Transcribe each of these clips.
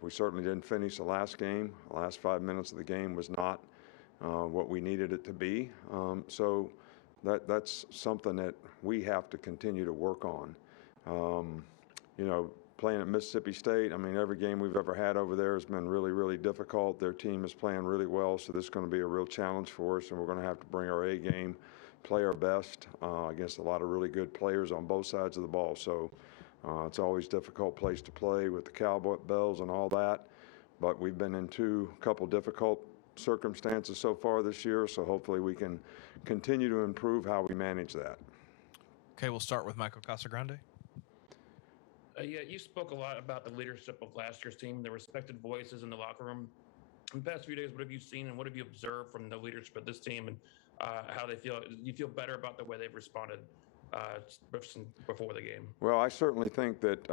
We certainly didn't finish the last game. The last 5 minutes of the game was not what we needed it to be. So that's something that we have to continue to work on. You know, playing at Mississippi State, I mean, every game we've ever had over there has been really, really difficult. Their team is playing really well, so this is going to be a real challenge for us, and we're going to have to bring our A game, play our best against a lot of really good players on both sides of the ball. So it's always a difficult place to play with the cowboy bells and all that, but we've been into a couple difficult circumstances so far this year, so hopefully we can continue to improve how we manage that. Okay, we'll start with Michael Casagrande. Yeah, you spoke a lot about the leadership of last year's team, the respected voices in the locker room. In the past few days, what have you seen and what have you observed from the leadership of this team and how they feel? Do you feel better about the way they've responded before the game? Well, I certainly think that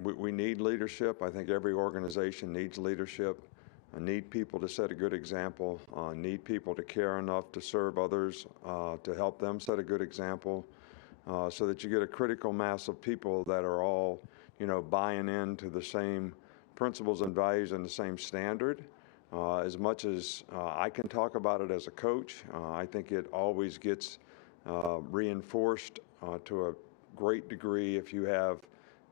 we need leadership. I think every organization needs leadership. I need people to set a good example. Need people to care enough to serve others, to help them set a good example. So that you get a critical mass of people that are all, you know, buying into the same principles and values and the same standard. As much as I can talk about it as a coach, I think it always gets reinforced to a great degree if you have,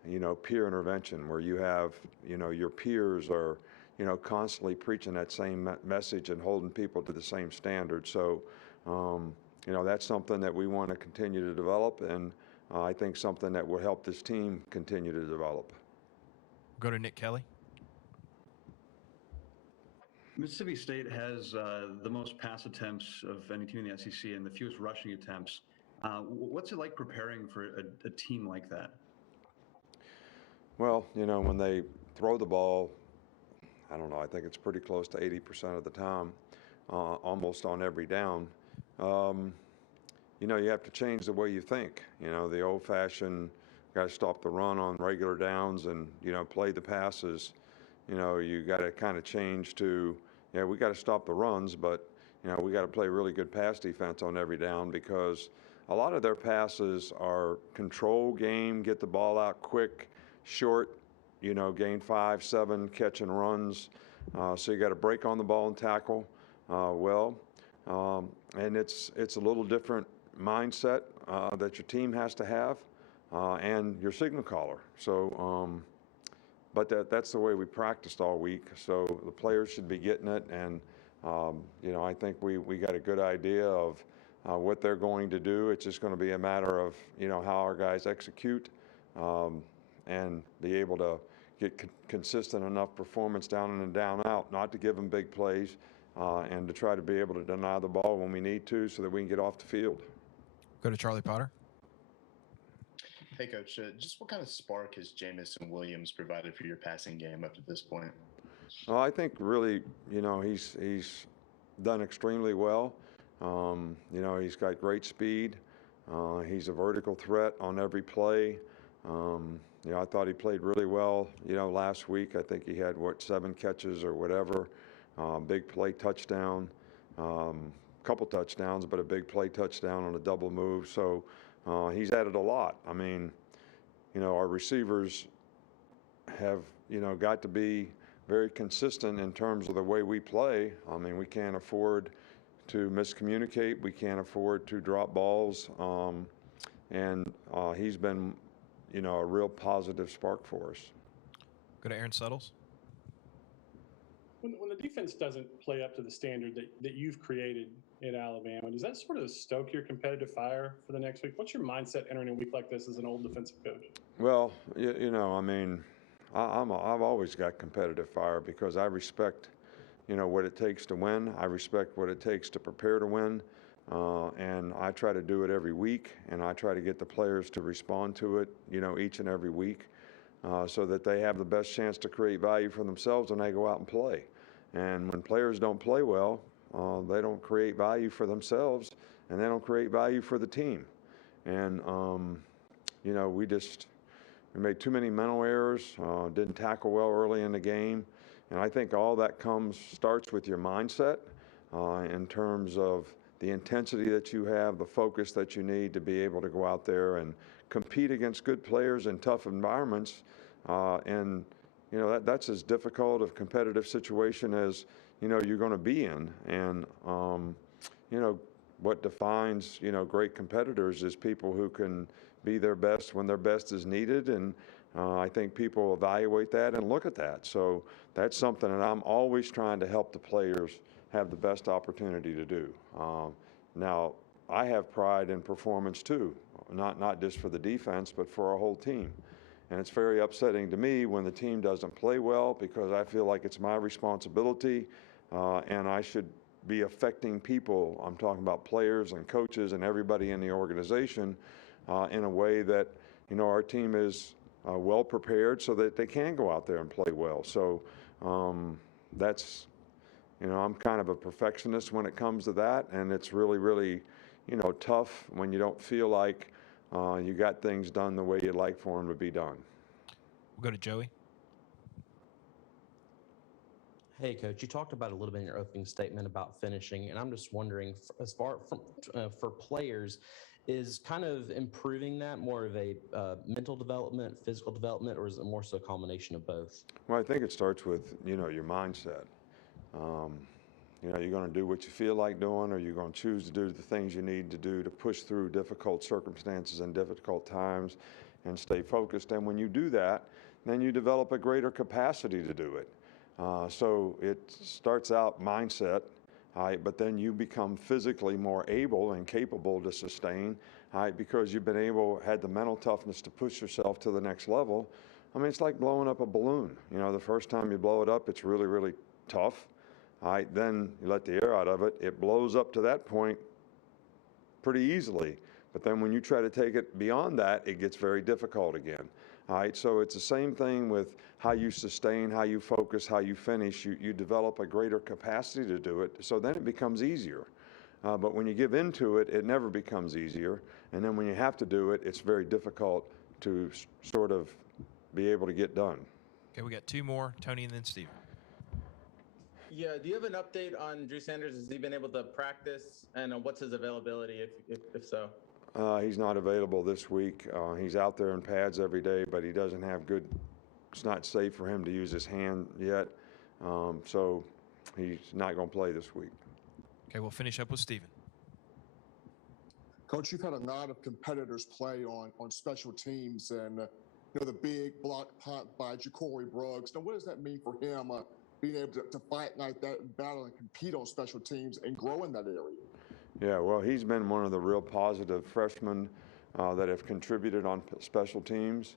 you know, peer intervention, where you have, you know, your peers are, you know, constantly preaching that same message and holding people to the same standard. So, you know, that's something that we want to continue to develop, and I think something that will help this team continue to develop. Go to Nick Kelly. Mississippi State has the most pass attempts of any team in the SEC and the fewest rushing attempts. What's it like preparing for a team like that? Well, you know, when they throw the ball, I don't know, I think it's pretty close to 80% of the time, almost on every down. You know, you have to change the way you think. You know, the old-fashioned, got to stop the run on regular downs and, you know, play the passes. You know, you got to kind of change to, yeah, we got to stop the runs, but, you know, we got to play really good pass defense on every down, because a lot of their passes are control game, get the ball out quick, short, you know, gain 5, 7 catch and runs. So you got to break on the ball and tackle well. And it's a little different mindset that your team has to have, and your signal caller. So, but that's the way we practiced all week. So the players should be getting it, and you know, I think we got a good idea of what they're going to do. It's just going to be a matter of, you know, how our guys execute and be able to get consistent enough performance down in and down out, not to give them big plays, and to try to be able to deny the ball when we need to, so that we can get off the field. Go to Charlie Potter. Hey, Coach, just what kind of spark has Jamison Williams provided for your passing game up to this point? Well, I think really, you know, he's done extremely well. You know, he's got great speed. He's a vertical threat on every play. You know, I thought he played really well, you know, last week. I think he had, 7 catches or whatever. Big play touchdown, couple touchdowns, but a big play touchdown on a double move. So he's added a lot. I mean, you know, our receivers have, you know, got to be very consistent in terms of the way we play. I mean, we can't afford to miscommunicate. We can't afford to drop balls. And he's been, you know, a real positive spark for us. Go to Aaron Suttles. When the defense doesn't play up to the standard that you've created in Alabama, does that sort of stoke your competitive fire for the next week? What's your mindset entering a week like this as an old defensive coach? Well, you know, I mean, I've always got competitive fire, because I respect, you know, what it takes to win. I respect what it takes to prepare to win. And I try to do it every week, and I try to get the players to respond to it, you know, each and every week, so that they have the best chance to create value for themselves when they go out and play. And when players don't play well, they don't create value for themselves, and they don't create value for the team. And, you know, we made too many mental errors, didn't tackle well early in the game. And I think all that starts with your mindset in terms of the intensity that you have, the focus that you need to be able to go out there and compete against good players in tough environments, and that's as difficult of competitive situation as, you're going to be in. And, what defines, great competitors is people who can be their best when their best is needed. And I think people evaluate that and look at that. So that's something that I'm always trying to help the players have the best opportunity to do. Now, I have pride in performance too, not just for the defense, but for our whole team. And it's very upsetting to me when the team doesn't play well, because I feel like it's my responsibility and I should be affecting people. I'm talking about players and coaches and everybody in the organization in a way that, our team is well prepared so that they can go out there and play well. So that's, I'm kind of a perfectionist when it comes to that, and it's really, really, tough when you don't feel like you got things done the way you'd like for them to be done. We'll go to Joey. Hey, Coach, you talked about a little bit in your opening statement about finishing, and I'm just wondering, as far from for players, is kind of improving that more of a mental development, physical development, or is it more so a combination of both? Well, I think it starts with, your mindset. You're going to do what you feel like doing, or you're going to choose to do the things you need to do to push through difficult circumstances and difficult times and stay focused. And when you do that, then you develop a greater capacity to do it. So it starts out mindset, but then you become physically more able and capable to sustain, because you've had the mental toughness to push yourself to the next level. I mean, it's like blowing up a balloon. The first time you blow it up, it's really, really tough. Then you let the air out of it. It blows up to that point pretty easily. But then when you try to take it beyond that, it gets very difficult again. So it's the same thing with how you sustain, how you focus, how you finish. You develop a greater capacity to do it, so then it becomes easier. But when you give into it, it never becomes easier. And then when you have to do it, it's very difficult to sort of be able to get done. Okay, we got two more, Tony and then Steven. Yeah, do you have an update on Drew Sanders? Has he been able to practice, and what's his availability, if so? He's not available this week. He's out there in pads every day, but he doesn't have good. It's not safe for him to use his hand yet, so he's not going to play this week. Okay, we'll finish up with Steven. Coach, you've had a lot of competitors play on special teams, and the big block punt by Ja'Cory Brooks. Now, what does that mean for him being able to fight like that, and battle and compete on special teams and grow in that area? Yeah, well, he's been one of the real positive freshmen that have contributed on special teams,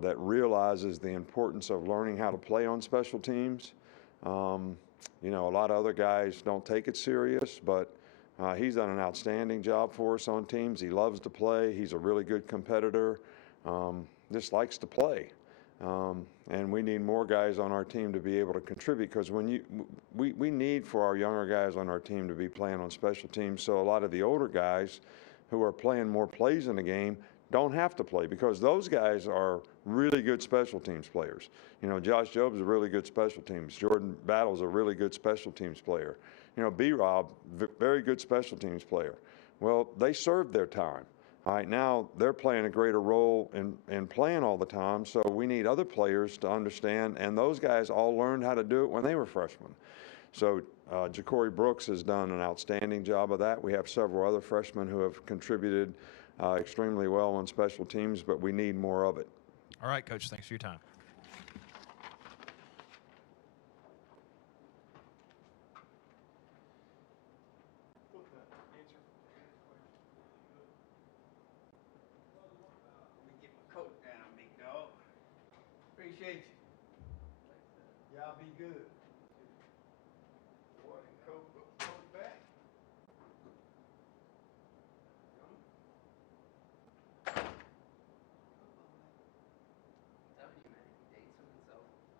that realizes the importance of learning how to play on special teams. A lot of other guys don't take it serious, but he's done an outstanding job for us on teams. He loves to play. He's a really good competitor, just likes to play. And we need more guys on our team to be able to contribute, because we need for our younger guys on our team to be playing on special teams. So a lot of the older guys who are playing more plays in the game don't have to play, because those guys are really good special teams players. Josh Job's a really good special teams. Jordan Battle's a really good special teams player. B-Rob, very good special teams player. Well, they served their time. All right, now they're playing a greater role in playing all the time, so we need other players to understand, and those guys all learned how to do it when they were freshmen. So Ja'Cory Brooks has done an outstanding job of that. We have several other freshmen who have contributed extremely well on special teams, but we need more of it. All right, Coach, thanks for your time. Coat down, big dog. Appreciate you. Y'all be good.